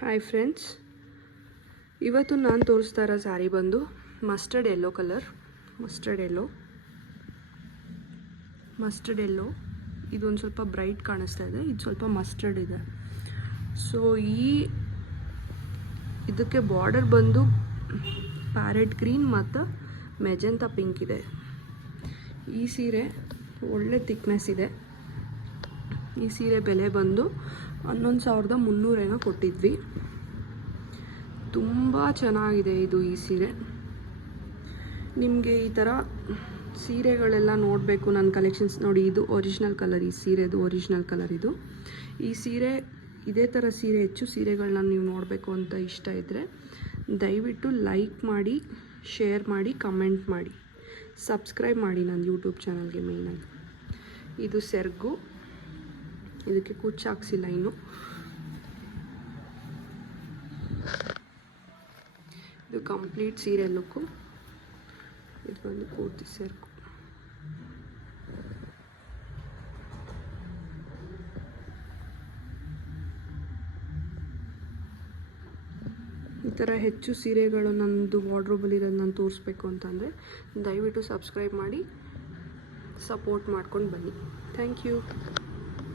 Hi friends, ಇವತ್ತು ನಾನು ತೋರಿಸ್ತಾ ಇರೋ ಸ್ಯಾರಿ ಬಂದು mustard yellow colour. Mustard yellow ಇದೊಂದು ಸ್ವಲ್ಪ ಬ್ರೈಟ್ ಕಾಣಿಸ್ತಾ ಇದೆ, ಇದು ಸ್ವಲ್ಪ ಮಸ್ಟರ್ಡ್ ಇದೆ. ಸೊ ಇದಕ್ಕೆ ಬಾರ್ಡರ್ ಬಂದು ಪ್ಯಾರೆಟ್ ಗ್ರೀನ್ ಮತ್ತು ಮೆಜೆಂತಾ ಪಿಂಕ್ ಇದೆ. ಈ ಸೀರೆ ಒಳ್ಳೆ ಥಿಕ್ನೆಸ್ ಇದೆ. ಈ ಸೀರೆ ಬೆಲೆ ಬಂದು 11,300 ಕೊಟ್ಟಿದ್ವಿ. ತುಂಬ ಚೆನ್ನಾಗಿದೆ ಇದು. ಈ ಸೀರೆ ನಿಮಗೆ ಈ ಥರ ಸೀರೆಗಳೆಲ್ಲ ನೋಡಬೇಕು, ನನ್ನ ಕಲೆಕ್ಷನ್ಸ್ ನೋಡಿ. ಇದು ಒರಿಜಿನಲ್ ಕಲರ್, ಈ ಸೀರೆದು ಒರಿಜಿನಲ್ ಕಲರ್ ಇದು. ಈ ಸೀರೆ ಇದೇ ಥರ ಸೀರೆ, ಹೆಚ್ಚು ಸೀರೆಗಳನ್ನ ನೀವು ನೋಡಬೇಕು ಅಂತ ಇಷ್ಟ ಇದ್ದರೆ ದಯವಿಟ್ಟು ಲೈಕ್ ಮಾಡಿ, ಶೇರ್ ಮಾಡಿ, ಕಮೆಂಟ್ ಮಾಡಿ, ಸಬ್ಸ್ಕ್ರೈಬ್ ಮಾಡಿ ನನ್ನ ಯೂಟ್ಯೂಬ್ ಚಾನಲ್ಗೆ. ಮೇಯ್ನಾಗಿ ಇದು ಸೆರಗು, ಇದಕ್ಕೆ ಕುಚ್ಚು ಹಾಕ್ಸಿಲ್ಲ ಇನ್ನು. ಇದು ಕಂಪ್ಲೀಟ್ ಸೀರೆ ಲುಕ್ಕು. ಇದು ಬಂದು ಪೂರ್ತಿ ಸೆರಗು. ಈ ಥರ ಹೆಚ್ಚು ಸೀರೆಗಳು ನನ್ನದು ವಾರ್ಡ್ರೋಬಲ್ಲಿರೋದು ನಾನು ತೋರಿಸ್ಬೇಕು ಅಂತಂದರೆ ದಯವಿಟ್ಟು ಸಬ್ಸ್ಕ್ರೈಬ್ ಮಾಡಿ, ಸಪೋರ್ಟ್ ಮಾಡ್ಕೊಂಡು ಬನ್ನಿ. Thank you.